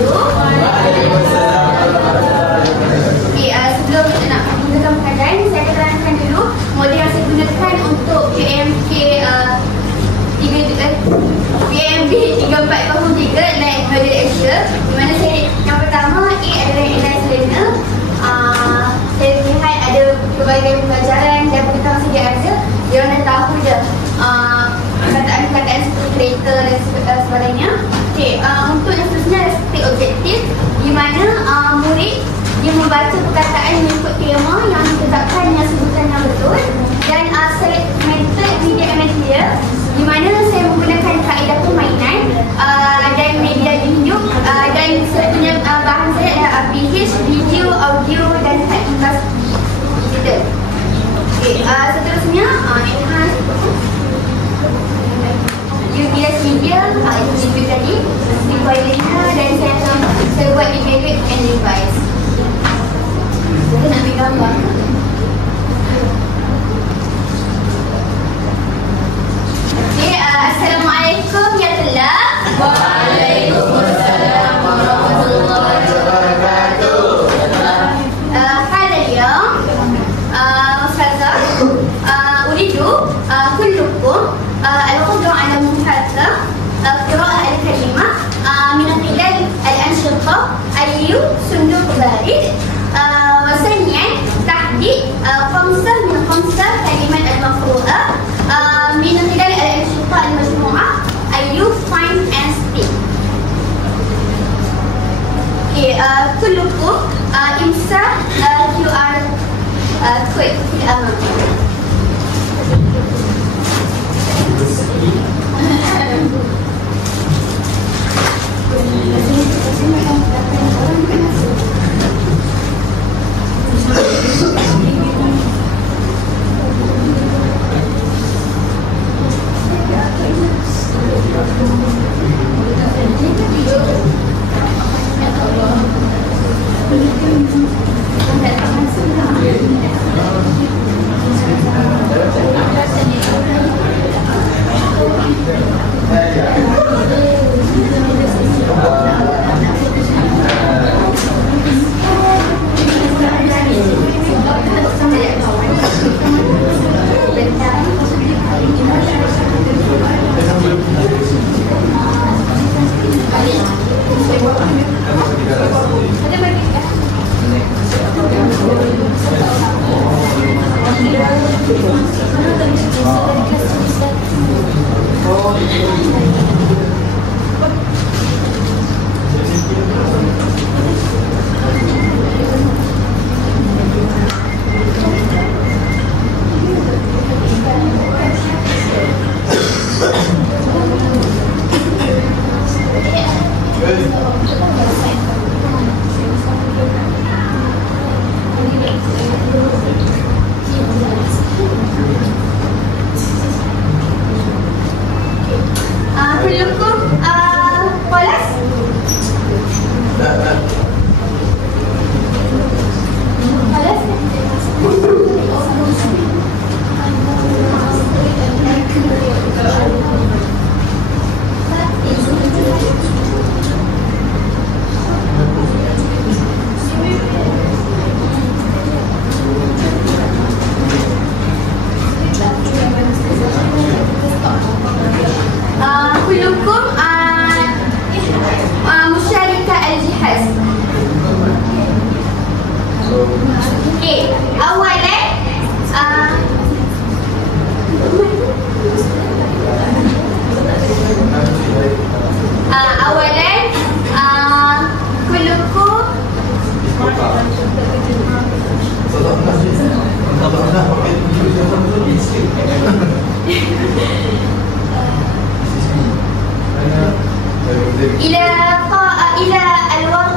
wabarakatuh. Sebelum kita nak mulakan pengajaran, saya akan terangkan dulu model yang saya gunakan untuk PMB 3403 naik model Asia, di mana saya yang pertama A adalah English learner. Saya lihat ada pelbagai pelajaran dan pengetahuan sedia ada, dia orang dah tahu je perkataan-perkataan seperti kereta dan sebagainya. Untuk yang seterusnya ada strategi objektif, di mana murid dia membaca perkataan mengikut tema yang ditetapkan dengan sebutan yang betul, dan select method media and material, di mana saya menggunakan kaedah permainan dan media dihidup, dan saya punya bahan saya adalah PH, video, audio dan type imbas digital. Seterusnya enhance UBS media, itu video tadi requirementnya, dan saya buat evaluate and revise. Saya nak ambil gambar. Assalamualaikum ya telah. Waalaikumsalam warahmatullahi wabarakatuh. Hada اليوم أستاذة أريد كلكم القدرة على محادثة قراءة الكلمة من خلال الأنشطة أي صندوق بارد، وثانيا تحديد 5 من 5 كلمات المقروءة من خلال الأنشطة المجموعة أي find and speak. كلكم امسح QR كويك في الأمام.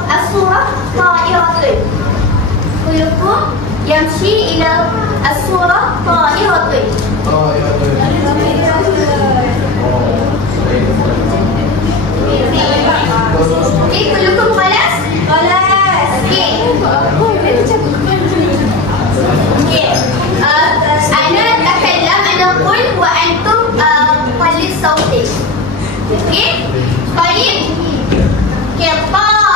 الصورة طائرة. كلكم يمشي إلى الصورة طائرة. كلكم خلاص؟ خلاص. أنا أتكلم، أنا أقول وأنتم قلل صوتي. طيب. طائرة.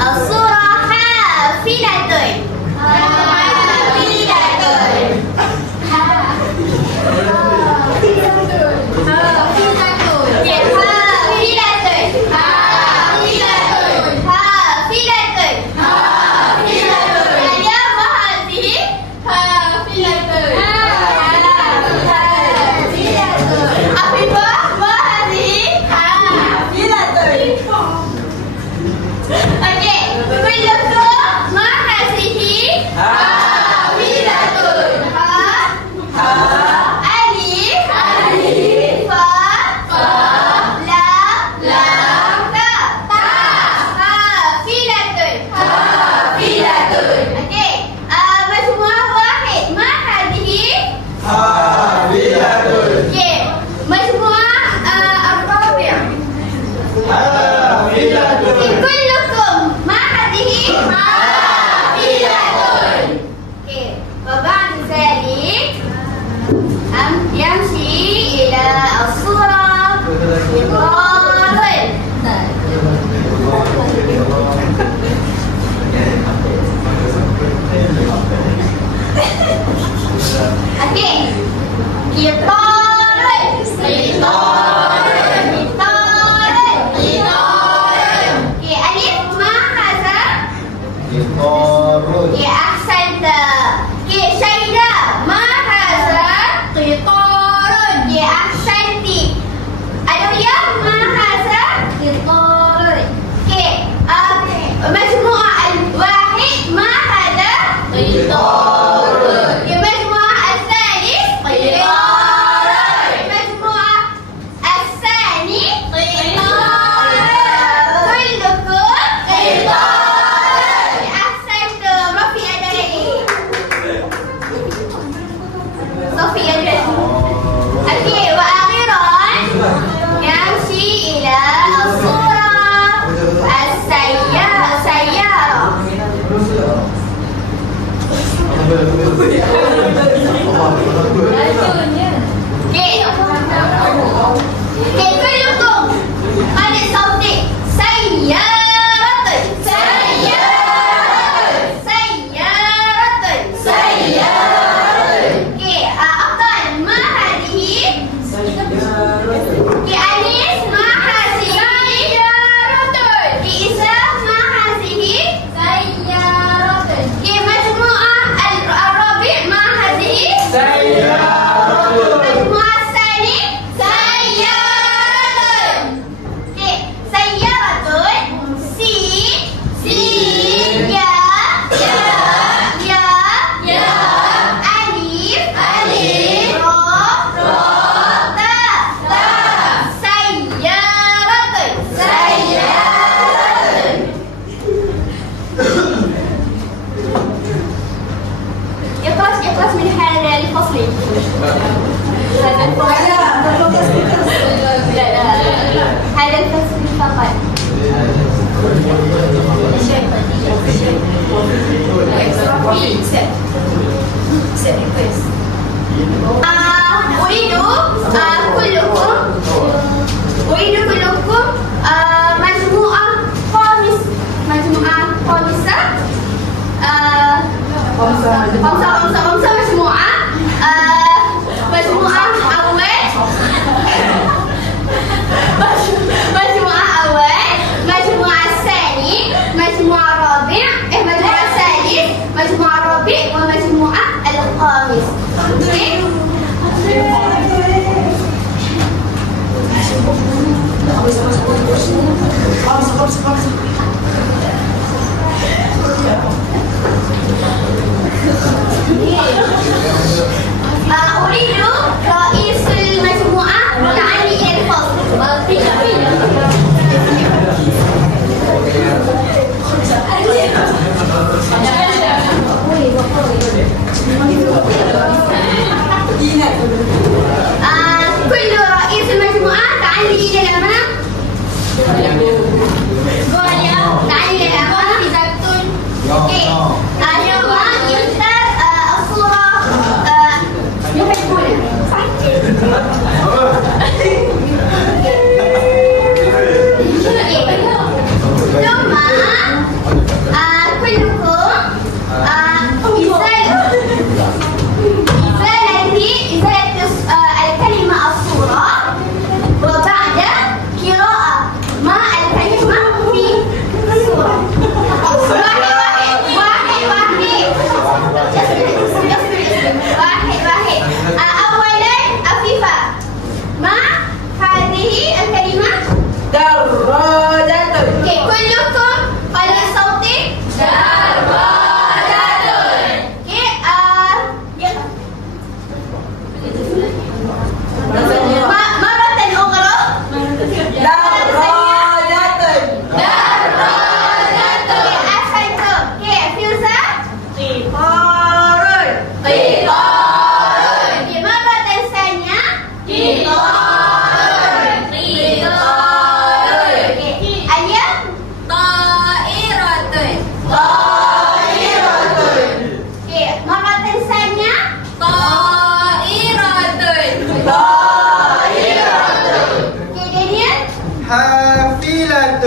الصورة حافلة.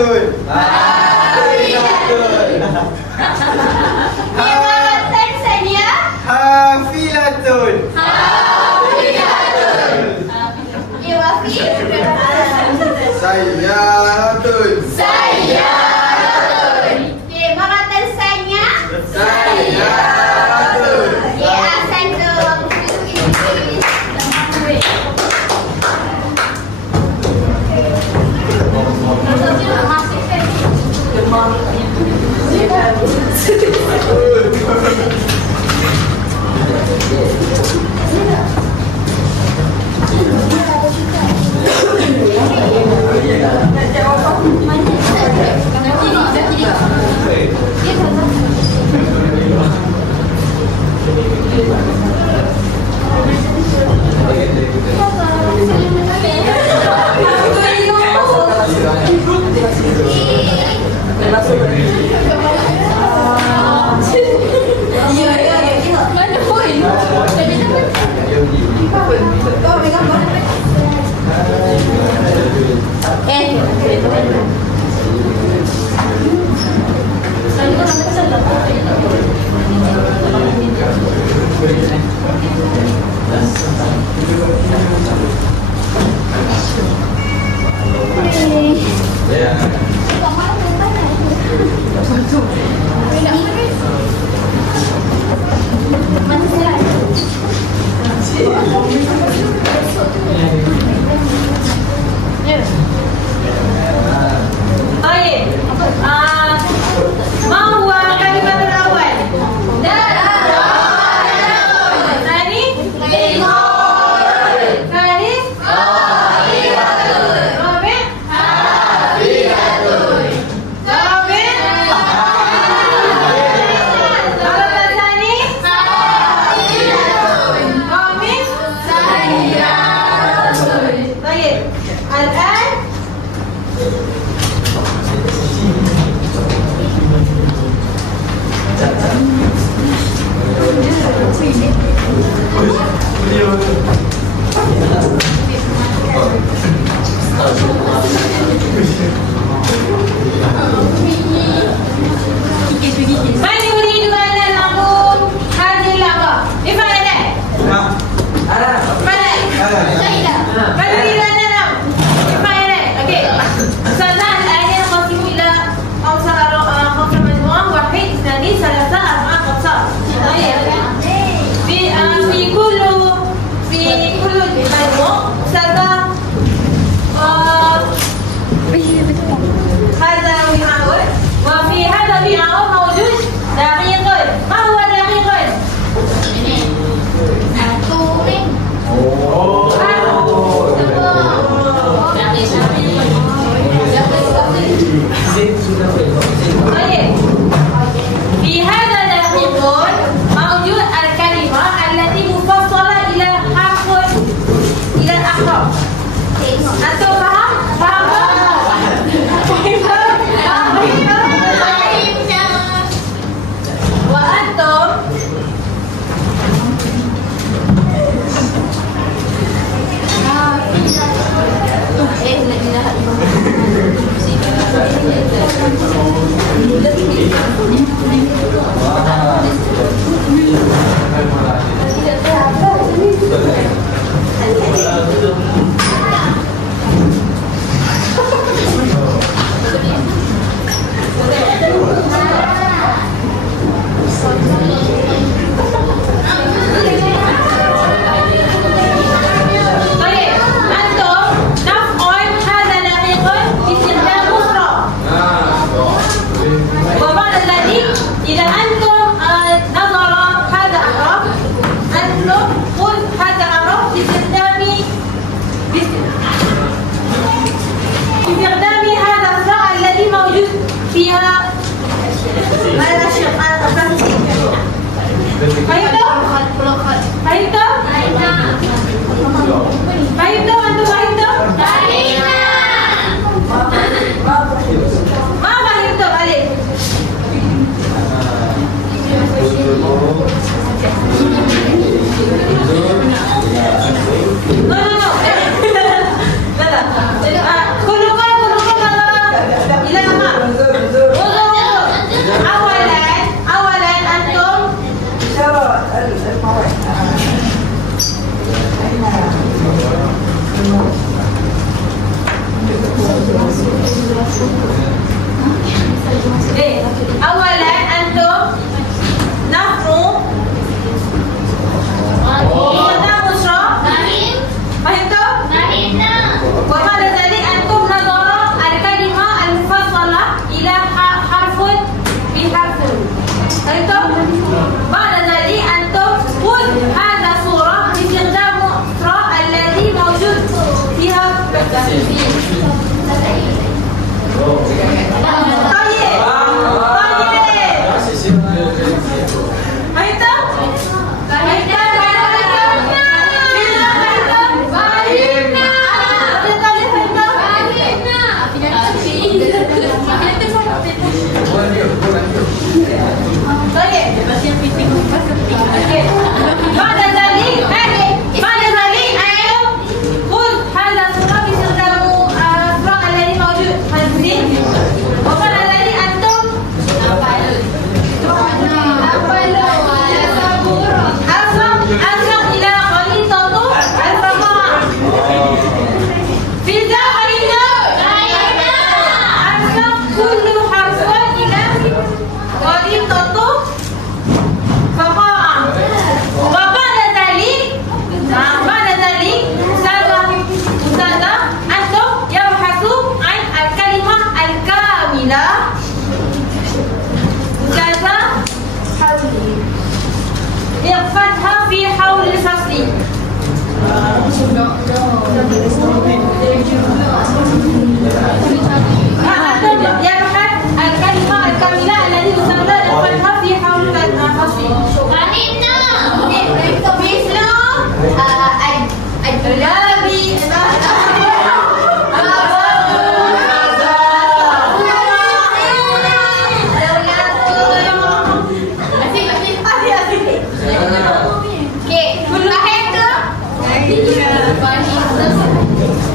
Hafilatun. Imaratan Sania. Hafilatun. Wafi. Sayyaratun. Imaratan Sania. Sayyaratun. Ahsan tu.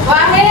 Wahid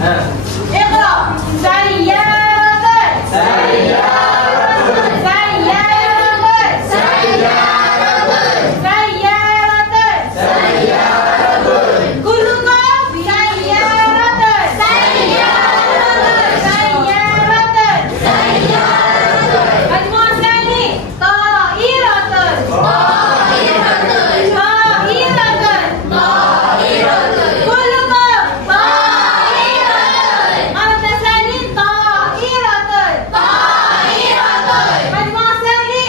Iqra. Sayyaratun. Sayyaratun. Sayyaratun. Sayyaratun. Sayyaratun. Sayyaratun. Kullukum sayyaratun. Sayyaratun. Sayyaratun. Sayyaratun. Majmua Sani. Ta'iratun. Ta'iratun. Ta'iratun. Ta'iratun. Kullukum ta'iratun. Majmua Sani. Ta'iratun. Ta'iratun. Majmua Sani.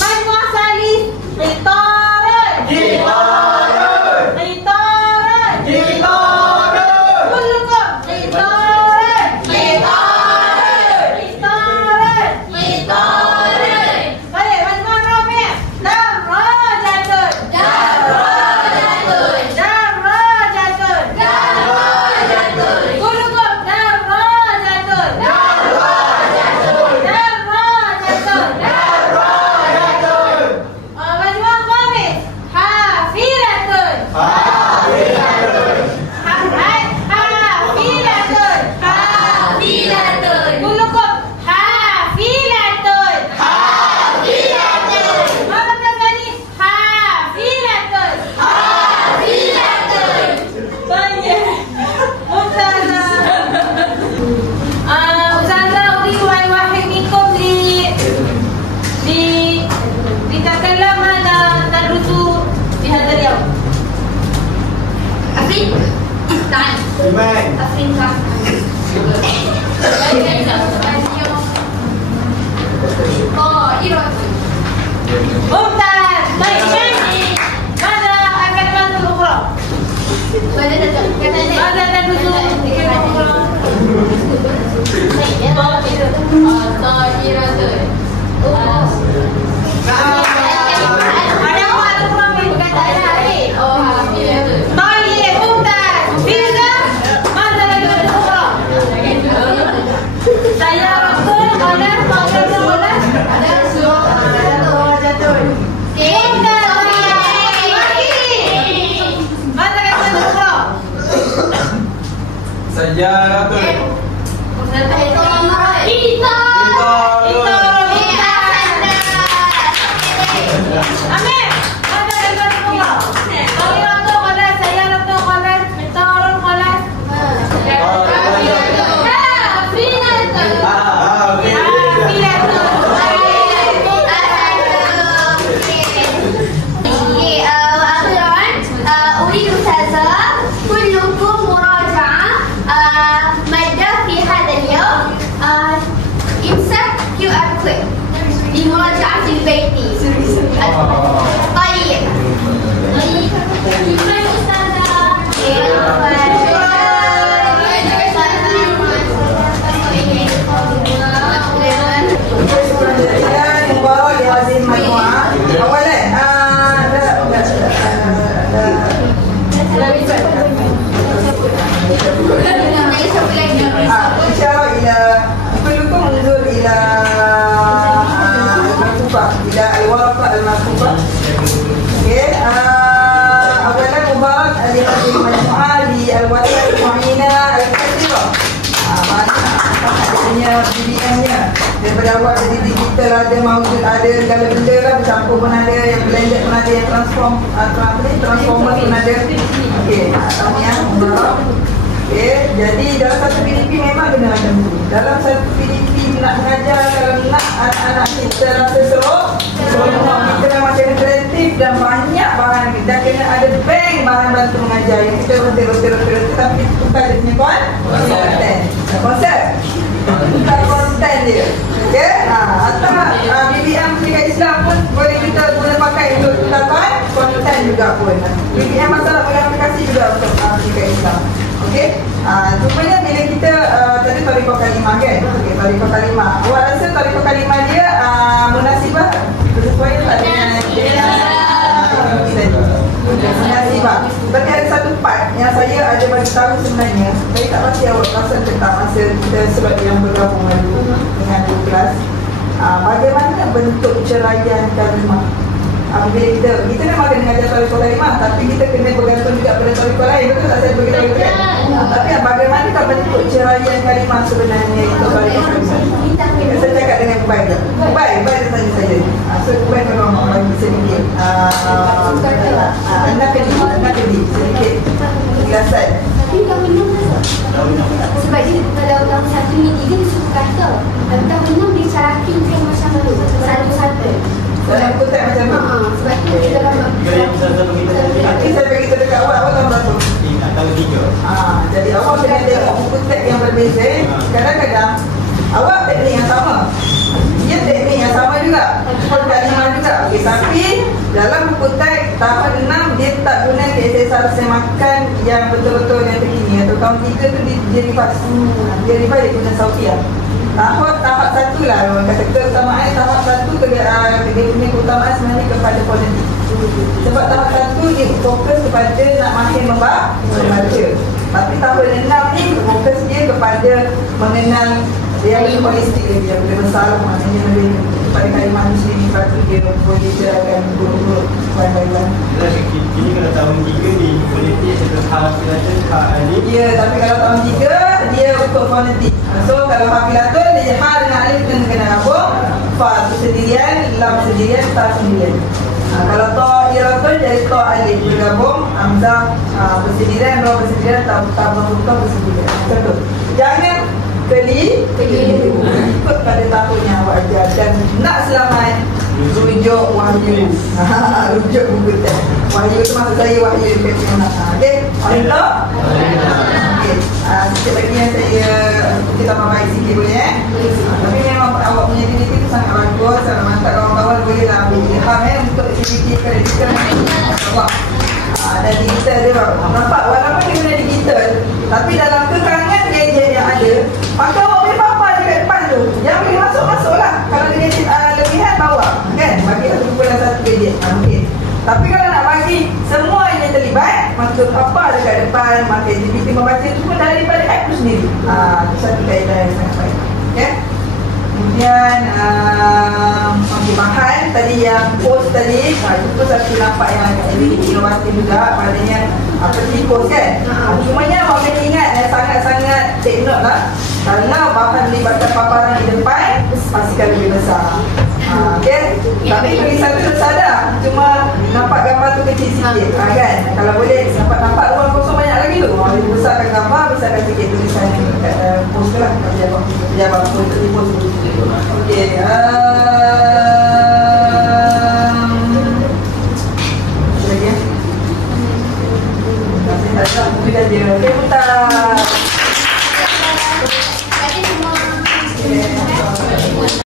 Majmua Sani. Qitarun. Gitarun. Qitarun. Gitarun. Kullukum qitarun. Qitarun. Qitarun. Qitarun. Balik, Majmua Rabi'. Darajatun. Darajatun. Darajatun. Darajatun. Kullukum darajatun. Darajatun. Darajatun. Darajatun. Majmua Khamis. Hafilatun. Hafilatun. Hafilatun. Hafilatun. Kullukum hafilatun. Hafilatun. Marata Sani. Hafilatun. Hafilatun. Baik. Ustazah أريد أن واحد منكم لتكلم ماذا تدرس في هذا اليوم. Afrin. Tahan. Iman. Afrin kah? Oh, iratun. ممتاز. طيب ماذا الكلمات الأخرى؟ Mana dah kata ni? ماذا تدرس في الكلمة الأخرى؟ Ta'iratun. Ada apa الأخرى من Ta'iratun. Oh, hafilatun. طيب ممتاز. فيزا ماذا الكلمة الأخرى؟ سيارة قلم طائرة قلم Ada surat. درجة. ممتاز. ماذا الكلمة الأخرى؟ Sayyaratun. أمين. ماذا الكلمة الأخرى؟ طائرة قلم سيارة قلم مطار قلم أريد أستاذة كلكم مراجعة مادة في هذا اليوم. امسك QR code لمراجعة في البيت. طيب. شكرا أستاذة. Mubarak di Azim Majmu'ah. Awalan إشارة إلى كلكم انظر إلى المكتوبة إلى الورقة المكتوبة. أولا مبارك لهذه المجموعة للوسائل المعينة الكثيرة. Maksudnya BBM-nya daripada awal dari digital ada, maudud ada, segala benda lah, bercampur pun ada, yang blended pun ada, yang transformer pun ada. Okey, tahniah Mubarak. Okey, jadi dalam satu PDP memang kena macam tu. Dalam satu PDP nak mengajar, kalau nak anak-anak kita rasa seronok, kita memang kena kreatif dan banyak bahan, dan kena ada bank bahan bantu mengajar yang kita roti tapi tukar dia punya konten. Konsep tukar konten dia. Okey, atau BBM Pendidikan Islam pun boleh kita guna pakai untuk tukar konten juga pun. BBM masalah aplikasi juga untuk Pendidikan Islam. Okey, cumanya bila kita tadi Tariqah Kalimah kan. Okey, Tariqah Kalimah. Awak rasa Tariqah Kalimah dia munasibah bersesuaian tak dengan munasibah. Tapi ada satu part yang saya ada bagi tahu sebenarnya. Saya tak pasti awak rasa tentang masa kita slot yang bergabung lalu dengan kelas. Bagaimana bentuk ceraian kalimah? Bila kita memang kena mengajar Tariqah Kalimah, tapi kita kena bergantung juga pada Tariqah lain. Betul tak saya beritahu kan? penceraian kalimah sebenarnya itu kalimah. Saya cakap dengan Kubai je. Kubai dia tanya saya. So Kubai tolong bagi sedikit anda kedi sedikit penjelasan. Tapi tahun 6 sebab dia kalau tahun 1 ni dia suka kata. Tapi tahun 6 dia carakin kan macam tu. Satu-satu. Dalam konteks macam tu. Sebab tu dia dalam Nanti saya bagi tahu dekat awak tahun berapa? Tahun 3. Jadi awak kena tengok buku teks yang berbeza. Kadang-kadang awak teknik yang sama, dia teknik yang sama juga, kalimah juga. Okay, tapi dalam buku teks tahun 6 dia tak guna KSSR semakan yang betul-betul yang terkini. Atau tahun 3 tu dia revise. Dia revise dia guna Saukiah. Tahap 1 lah orang kata keutamaan tahap 1 dia punya keutamaan sebenarnya kepada politik. Sebab tahap 1 dia fokus kepada nak makin membaca. Tapi tahun 6 ni fokus dia kepada mengenal dia lebih holistik lagi, dia boleh bersalah, maknanya lebih kepada kalimah muslim. Lepas tu dia boleh jalankan guru-guru baik-baik. Ini kalau tahun 3 ni politik atau hafilatul alif. Ya, tapi kalau tahun 3 dia untuk fonetik. So kalau hafilatul dia ha dengan alif kena gabung, fa sendirian, lam sendirian, ta sendirian. Kalau ta iratul jadi ta alif bergabung, hamzah bersendirian, ra bersendirian, ta bersendirian. Betul. Jangan ikut pada tahun yang awak ajar. Dan nak selamat, rujuk wahyu. Rujuk buku teks. Wahyu tu maksud saya wahyu Fatimah. Okey, Alhamdulillah. Okey, sikit lagi yang saya kita baik sikit boleh tapi memang awak punya aktiviti tu sangat bagus, sangat mantap. Kawan-kawan bolehlah ambil ilham untuk aktiviti kreditor Allah. Dan digital dia nampak walaupun dia guna digital, tapi dalam kekangan gadget yang ada, maka awak boleh papar je kat depan tu. Yang boleh masuk-masuklah. Kalau dia gadget lebihan bawa kan, bagi satu kumpulan satu gadget. Okey. Tapi kalau nak bagi semua yang terlibat, maka papar dekat depan, maka aktiviti membaca tu pun daripada app tu sendiri. Itu satu kaedah yang sangat baik. Okay. Kemudian bahan tadi yang post tadi, itu pun satu nampak yang inovatif juga. Maknanya seperti post kan. Cumanya awak kena ingat sangat-sangat take note lah. Kalau bahan melibatkan paparan di depan, pastikan lebih besar. Okay. Tapi tulisan tu besar dah, cuma nampak gambar tu kecil sikit kan. Kalau boleh nampak ruang kosong banyak lagi tu, lebih besarkan gambar, besarkan sikit tulisan dekat post tu lah. Pejabat post tu, post tu. Okay. Lagi ya. Terima kasih. Mungkin dah dia. Okay, putar.